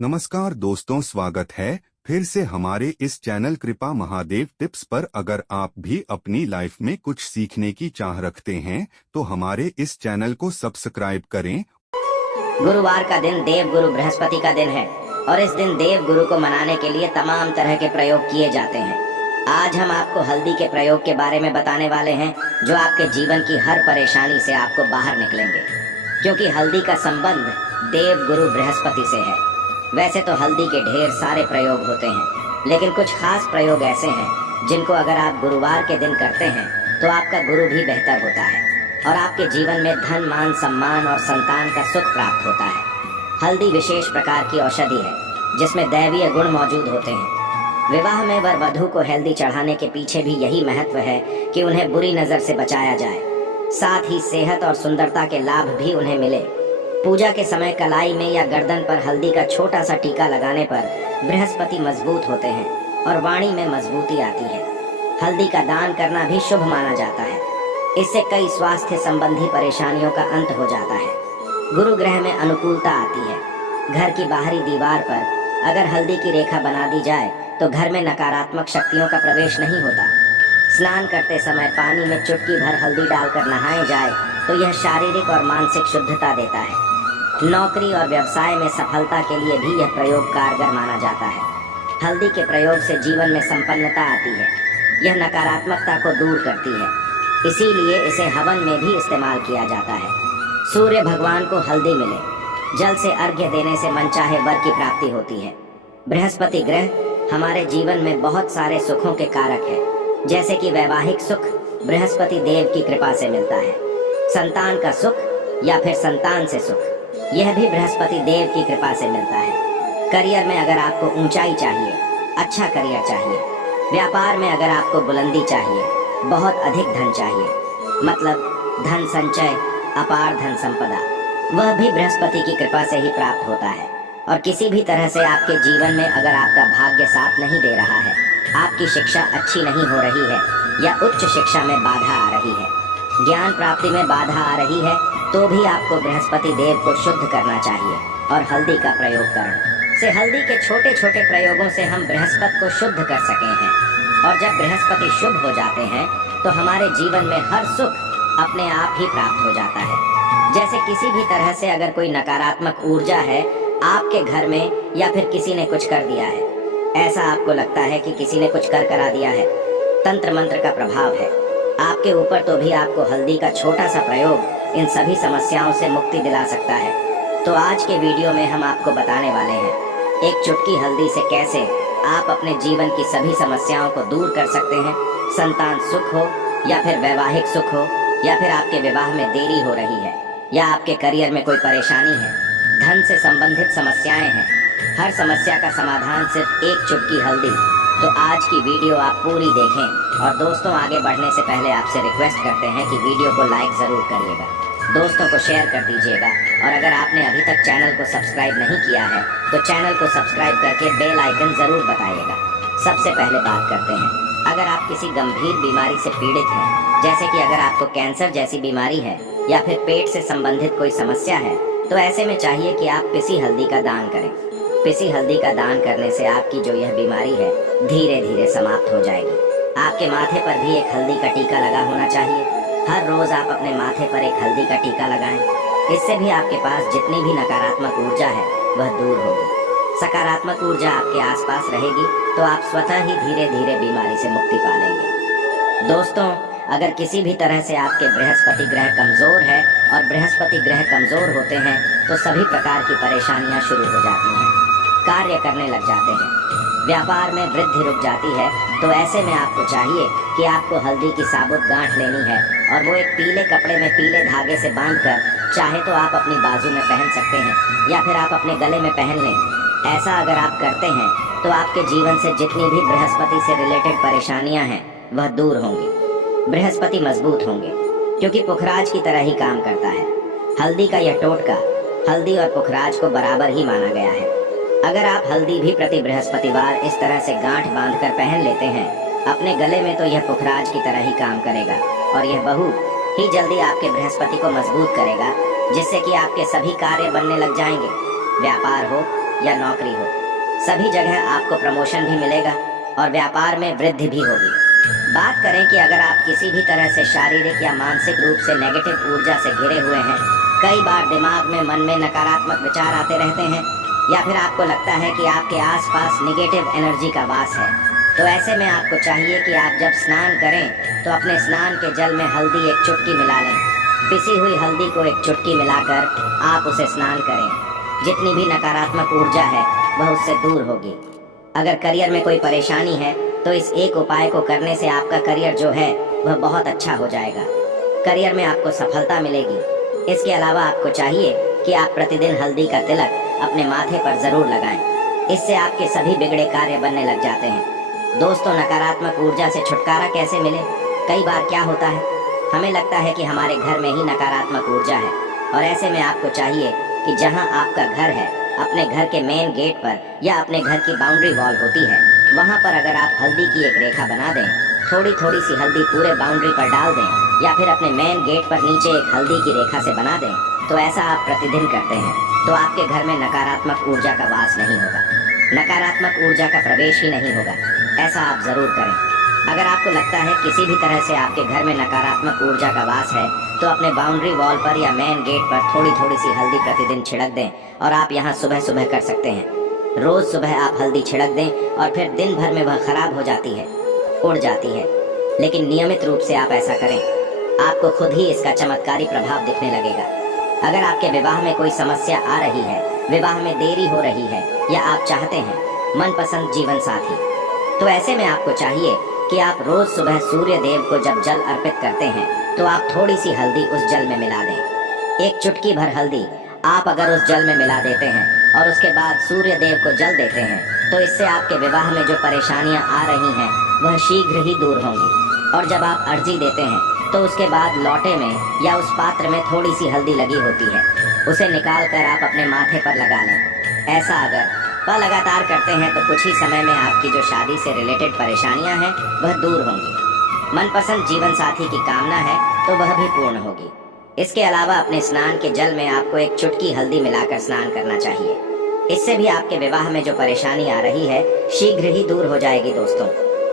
नमस्कार दोस्तों, स्वागत है फिर से हमारे इस चैनल कृपा महादेव टिप्स पर। अगर आप भी अपनी लाइफ में कुछ सीखने की चाह रखते हैं तो हमारे इस चैनल को सब्सक्राइब करें। गुरुवार का दिन देव गुरु बृहस्पति का दिन है और इस दिन देव गुरु को मनाने के लिए तमाम तरह के प्रयोग किए जाते हैं। आज हम आपको हल्दी के प्रयोग के बारे में बताने वाले हैं जो आपके जीवन की हर परेशानी से आपको बाहर निकलेंगे, क्योंकि हल्दी का संबंध देव गुरु बृहस्पति से है। वैसे तो हल्दी के ढेर सारे प्रयोग होते हैं, लेकिन कुछ खास प्रयोग ऐसे हैं जिनको अगर आप गुरुवार के दिन करते हैं तो आपका गुरु भी बेहतर होता है और आपके जीवन में धन, मान, सम्मान और संतान का सुख प्राप्त होता है। हल्दी विशेष प्रकार की औषधि है जिसमें दैवीय गुण मौजूद होते हैं। विवाह में वर वधू को हल्दी चढ़ाने के पीछे भी यही महत्व है कि उन्हें बुरी नजर से बचाया जाए, साथ ही सेहत और सुंदरता के लाभ भी उन्हें मिले। पूजा के समय कलाई में या गर्दन पर हल्दी का छोटा सा टीका लगाने पर बृहस्पति मजबूत होते हैं और वाणी में मजबूती आती है। हल्दी का दान करना भी शुभ माना जाता है। इससे कई स्वास्थ्य संबंधी परेशानियों का अंत हो जाता है। गुरु ग्रह में अनुकूलता आती है। घर की बाहरी दीवार पर अगर हल्दी की रेखा बना दी जाए तो घर में नकारात्मक शक्तियों का प्रवेश नहीं होता। स्नान करते समय पानी में चुटकी भर हल्दी डालकर नहाए जाए तो यह शारीरिक और मानसिक शुद्धता देता है। नौकरी और व्यवसाय में सफलता के लिए भी यह प्रयोग कारगर माना जाता है। हल्दी के प्रयोग से जीवन में संपन्नता आती है। यह नकारात्मकता को दूर करती है, इसीलिए इसे हवन में भी इस्तेमाल किया जाता है। सूर्य भगवान को हल्दी मिले, जल से अर्घ्य देने से मनचाहे वर की प्राप्ति होती है। बृहस्पति ग्रह हमारे जीवन में बहुत सारे सुखों के कारक है, जैसे कि वैवाहिक सुख बृहस्पति देव की कृपा से मिलता है। संतान का सुख या फिर संतान से सुख, यह भी बृहस्पति देव की कृपा से मिलता है। करियर में अगर आपको ऊंचाई चाहिए, अच्छा करियर चाहिए, व्यापार में अगर आपको बुलंदी चाहिए, बहुत अधिक धन चाहिए, मतलब धन संचय, अपार धन संपदा, वह भी बृहस्पति की कृपा से ही प्राप्त होता है। और किसी भी तरह से आपके जीवन में अगर आपका भाग्य साथ नहीं दे रहा है, आपकी शिक्षा अच्छी नहीं हो रही है या उच्च शिक्षा में बाधा आ रही है, ज्ञान प्राप्ति में बाधा आ रही है, तो भी आपको बृहस्पति देव को शुद्ध करना चाहिए और हल्दी का प्रयोग करें। से हल्दी के छोटे छोटे प्रयोगों से हम बृहस्पति को शुद्ध कर सके हैं। और जब बृहस्पति शुभ हो जाते हैं तो हमारे जीवन में हर सुख अपने आप ही प्राप्त हो जाता है। जैसे किसी भी तरह से अगर कोई नकारात्मक ऊर्जा है आपके घर में या फिर किसी ने कुछ कर दिया है, ऐसा आपको लगता है कि किसी ने कुछ कर करा दिया है, तंत्र मंत्र का प्रभाव है आपके ऊपर, तो भी आपको हल्दी का छोटा सा प्रयोग इन सभी समस्याओं से मुक्ति दिला सकता है। तो आज के वीडियो में हम आपको बताने वाले हैं एक चुटकी हल्दी से कैसे आप अपने जीवन की सभी समस्याओं को दूर कर सकते हैं। संतान सुख हो या फिर वैवाहिक सुख हो या फिर आपके विवाह में देरी हो रही है या आपके करियर में कोई परेशानी है, धन से संबंधित समस्याएं हैं, हर समस्या का समाधान सिर्फ एक चुटकी हल्दी। तो आज की वीडियो आप पूरी देखें। और दोस्तों, आगे बढ़ने से पहले आपसे रिक्वेस्ट करते हैं कि वीडियो को लाइक ज़रूर करिएगा, दोस्तों को शेयर कर दीजिएगा और अगर आपने अभी तक चैनल को सब्सक्राइब नहीं किया है तो चैनल को सब्सक्राइब करके बेल आइकन ज़रूर बताइएगा। सबसे पहले बात करते हैं, अगर आप किसी गंभीर बीमारी से पीड़ित हैं, जैसे कि अगर आपको कैंसर जैसी बीमारी है या फिर पेट से संबंधित कोई समस्या है, तो ऐसे में चाहिए कि आप पिसी हल्दी का दान करें। पिसी हल्दी का दान करने से आपकी जो यह बीमारी है धीरे धीरे समाप्त हो जाएगी। आपके माथे पर भी एक हल्दी का टीका लगा होना चाहिए। हर रोज आप अपने माथे पर एक हल्दी का टीका लगाएं। इससे भी आपके पास जितनी भी नकारात्मक ऊर्जा है वह दूर होगी। सकारात्मक ऊर्जा आपके आसपास रहेगी तो आप स्वतः ही धीरे धीरे बीमारी से मुक्ति पा लेंगे। दोस्तों, अगर किसी भी तरह से आपके बृहस्पति ग्रह कमजोर है और बृहस्पति ग्रह कमजोर होते हैं तो सभी प्रकार की परेशानियां शुरू हो जाती हैं, कार्य करने लग जाते हैं, व्यापार में वृद्धि रुक जाती है। तो ऐसे में आपको चाहिए कि आपको हल्दी की साबुत गांठ लेनी है और वो एक पीले कपड़े में पीले धागे से बांधकर, चाहे तो आप अपनी बाजू में पहन सकते हैं या फिर आप अपने गले में पहन लें। ऐसा अगर आप करते हैं तो आपके जीवन से जितनी भी बृहस्पति से रिलेटेड परेशानियां हैं वह दूर होंगी। बृहस्पति मजबूत होंगे क्योंकि पुखराज की तरह ही काम करता है। हल्दी का यह टोटका हल्दी और पुखराज को बराबर ही माना गया है। अगर आप हल्दी भी प्रति बृहस्पतिवार इस तरह से गांठ बांधकर पहन लेते हैं अपने गले में, तो यह पुखराज की तरह ही काम करेगा और यह बहुत ही जल्दी आपके बृहस्पति को मजबूत करेगा, जिससे कि आपके सभी कार्य बनने लग जाएंगे। व्यापार हो या नौकरी हो, सभी जगह आपको प्रमोशन भी मिलेगा और व्यापार में वृद्धि भी होगी। बात करें कि अगर आप किसी भी तरह से शारीरिक या मानसिक रूप से नेगेटिव ऊर्जा से घिरे हुए हैं, कई बार दिमाग में मन में नकारात्मक विचार आते रहते हैं, या फिर आपको लगता है कि आपके आसपास नेगेटिव एनर्जी का वास है, तो ऐसे में आपको चाहिए कि आप जब स्नान करें तो अपने स्नान के जल में हल्दी एक चुटकी मिला लें। पिसी हुई हल्दी को एक चुटकी मिलाकर आप उसे स्नान करें। जितनी भी नकारात्मक ऊर्जा है वह उससे दूर होगी। अगर करियर में कोई परेशानी है तो इस एक उपाय को करने से आपका करियर जो है वह बहुत अच्छा हो जाएगा। करियर में आपको सफलता मिलेगी। इसके अलावा आपको चाहिए कि आप प्रतिदिन हल्दी का तिलक अपने माथे पर जरूर लगाएं। इससे आपके सभी बिगड़े कार्य बनने लग जाते हैं। दोस्तों, नकारात्मक ऊर्जा से छुटकारा कैसे मिले? कई बार क्या होता है, हमें लगता है कि हमारे घर में ही नकारात्मक ऊर्जा है, और ऐसे में आपको चाहिए कि जहां आपका घर है, अपने घर के मेन गेट पर या अपने घर की बाउंड्री वॉल होती है, वहां पर अगर आप हल्दी की एक रेखा बना दें, थोड़ी थोड़ी सी हल्दी पूरे बाउंड्री पर डाल दें, या फिर अपने मेन गेट पर नीचे एक हल्दी की रेखा से बना दें, तो ऐसा आप प्रतिदिन करते हैं तो आपके घर में नकारात्मक ऊर्जा का वास नहीं होगा, नकारात्मक ऊर्जा का प्रवेश ही नहीं होगा। ऐसा आप जरूर करें। अगर आपको लगता है किसी भी तरह से आपके घर में नकारात्मक ऊर्जा का वास है, तो अपने बाउंड्री वॉल पर या मेन गेट पर थोड़ी थोड़ी सी हल्दी प्रतिदिन छिड़क दें, और आप यहाँ सुबह सुबह कर सकते हैं। रोज सुबह आप हल्दी छिड़क दें और फिर दिन भर में वह खराब हो जाती है, उड़ जाती है, लेकिन नियमित रूप से आप ऐसा करें, आपको खुद ही इसका चमत्कारी प्रभाव दिखने लगेगा। अगर आपके विवाह में कोई समस्या आ रही है, विवाह में देरी हो रही है, या आप चाहते हैं मनपसंद जीवन साथी, तो ऐसे में आपको चाहिए कि आप रोज सुबह सूर्य देव को जब जल अर्पित करते हैं तो आप थोड़ी सी हल्दी उस जल में मिला दें। एक चुटकी भर हल्दी आप अगर उस जल में मिला देते हैं और उसके बाद सूर्य देव को जल देते हैं, तो इससे आपके विवाह में जो परेशानियां आ रही हैं वह शीघ्र ही दूर होंगी। और जब आप अर्जी देते हैं तो उसके बाद लौटे में या उस पात्र में थोड़ी सी हल्दी लगी होती है, उसे निकाल कर आप अपने माथे पर लगा लें। ऐसा अगर वह लगातार करते हैं तो कुछ ही समय में आपकी जो शादी से रिलेटेड परेशानियां हैं वह दूर होंगी। मनपसंद जीवन साथी की कामना है तो वह भी पूर्ण होगी। इसके अलावा अपने स्नान के जल में आपको एक चुटकी हल्दी मिलाकर स्नान करना चाहिए। इससे भी आपके विवाह में जो परेशानी आ रही है शीघ्र ही दूर हो जाएगी। दोस्तों,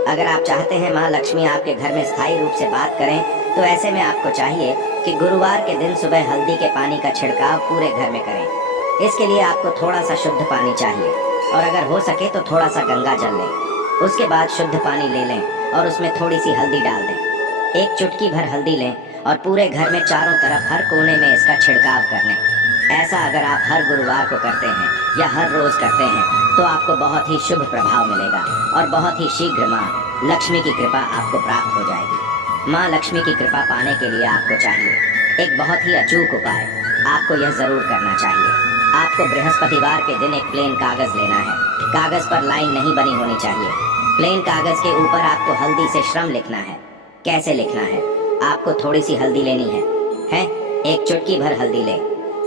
अगर आप चाहते हैं माँ लक्ष्मी आपके घर में स्थायी रूप से बात करें, तो ऐसे में आपको चाहिए कि गुरुवार के दिन सुबह हल्दी के पानी का छिड़काव पूरे घर में करें। इसके लिए आपको थोड़ा सा शुद्ध पानी चाहिए, और अगर हो सके तो थोड़ा सा गंगा जल लें। उसके बाद शुद्ध पानी ले लें और उसमें थोड़ी सी हल्दी डाल दें। एक चुटकी भर हल्दी लें और पूरे घर में चारों तरफ हर कोने में इसका छिड़काव कर लें। ऐसा अगर आप हर गुरुवार को करते हैं या हर रोज करते हैं तो आपको बहुत ही शुभ प्रभाव मिलेगा और बहुत ही शीघ्र माँ लक्ष्मी की कृपा आपको प्राप्त हो जाएगी। माँ लक्ष्मी की कृपा पाने के लिए आपको चाहिए एक बहुत ही अचूक उपाय। आपको यह जरूर करना चाहिए। आपको बृहस्पतिवार के दिन एक प्लेन कागज लेना है। कागज पर लाइन नहीं बनी होनी चाहिए। प्लेन कागज के ऊपर आपको हल्दी से श्रम लिखना है। कैसे लिखना है? आपको थोड़ी सी हल्दी लेनी है? एक चुटकी भर हल्दी ले,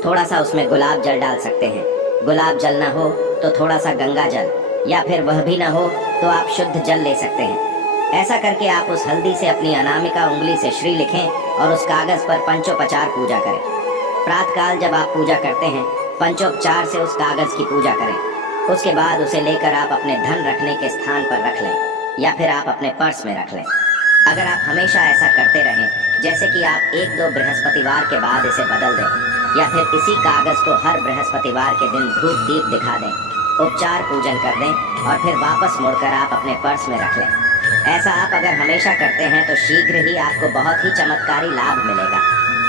थोड़ा सा उसमें गुलाब जल डाल सकते हैं। गुलाब जल ना हो तो थोड़ा सा गंगा जल, या फिर वह भी ना हो तो आप शुद्ध जल ले सकते हैं। ऐसा करके आप उस हल्दी से अपनी अनामिका उंगली से श्री लिखें और उस कागज पर पंचोपचार पूजा करें। प्रातःकाल जब आप पूजा करते हैं, पंचोपचार से उस कागज की पूजा करें। उसके बाद उसे लेकर आप अपने धन रखने के स्थान पर रख लें, या फिर आप अपने पर्स में रख लें। अगर आप हमेशा ऐसा करते रहें, जैसे कि आप 1-2 बृहस्पतिवार के बाद इसे बदल दें, या फिर इसी कागज को हर बृहस्पतिवार के दिन धूप दीप दिखा दें, उपचार पूजन कर दें और फिर वापस मुड़कर आप अपने पर्स में रख लें। ऐसा आप अगर हमेशा करते हैं तो शीघ्र ही आपको बहुत ही चमत्कारी लाभ मिलेगा।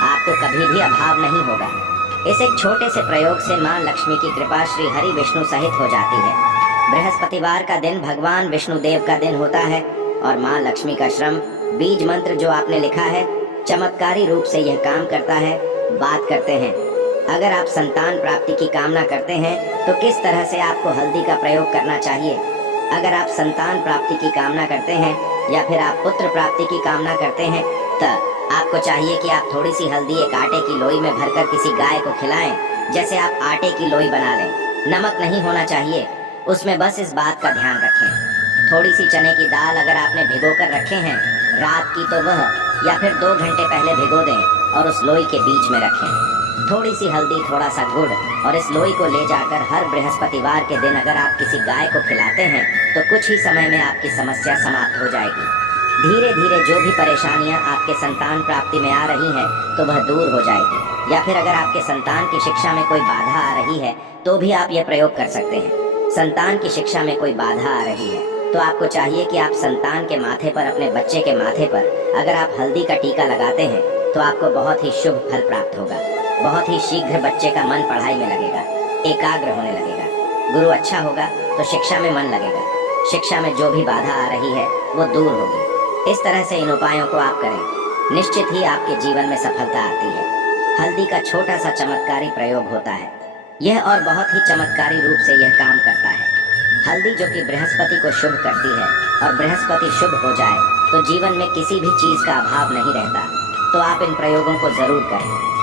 आपको कभी भी अभाव नहीं होगा। इस एक छोटे से प्रयोग से माँ लक्ष्मी की कृपा श्री हरि विष्णु सहित हो जाती है। बृहस्पतिवार का दिन भगवान विष्णु देव का दिन होता है और माँ लक्ष्मी का श्रम बीज मंत्र जो आपने लिखा है चमत्कारी रूप से यह काम करता है। बात करते हैं, अगर आप संतान प्राप्ति की कामना करते हैं तो किस तरह से आपको हल्दी का प्रयोग करना चाहिए। अगर आप संतान प्राप्ति की कामना करते हैं या फिर आप पुत्र प्राप्ति की कामना करते हैं, तब आपको चाहिए कि आप थोड़ी सी हल्दी एक आटे की लोई में भरकर किसी गाय को खिलाएं। जैसे आप आटे की लोई बना लें, नमक नहीं होना चाहिए उसमें, बस इस बात का ध्यान रखें। थोड़ी सी चने की दाल अगर आपने भिगो कर रखे हैं रात की, तो वह या फिर 2 घंटे पहले भिगो दें और उस लोई के बीच में रखें। थोड़ी सी हल्दी, थोड़ा सा गुड़ और इस लोई को ले जाकर हर बृहस्पतिवार के दिन अगर आप किसी गाय को खिलाते हैं तो कुछ ही समय में आपकी समस्या समाप्त हो जाएगी। धीरे धीरे जो भी परेशानियां आपके संतान प्राप्ति में आ रही हैं तो वह दूर हो जाएगी। या फिर अगर आपके संतान की शिक्षा में कोई बाधा आ रही है तो भी आप यह प्रयोग कर सकते हैं। संतान की शिक्षा में कोई बाधा आ रही है तो आपको चाहिए कि आप संतान के माथे पर, अपने बच्चे के माथे पर अगर आप हल्दी का टीका लगाते हैं तो आपको बहुत ही शुभ फल प्राप्त होगा। बहुत ही शीघ्र बच्चे का मन पढ़ाई में लगेगा, एकाग्र होने लगेगा। गुरु अच्छा होगा तो शिक्षा में मन लगेगा। शिक्षा में जो भी बाधा आ रही है वो दूर होगी। इस तरह से इन उपायों को आप करें, निश्चित ही आपके जीवन में सफलता आती है। हल्दी का छोटा सा चमत्कारी प्रयोग होता है, यह और बहुत ही चमत्कारी रूप से यह काम करता है। हल्दी जो कि बृहस्पति को शुभ करती है और बृहस्पति शुभ हो जाए तो जीवन में किसी भी चीज का अभाव नहीं रहता। तो आप इन प्रयोगों को जरूर करें।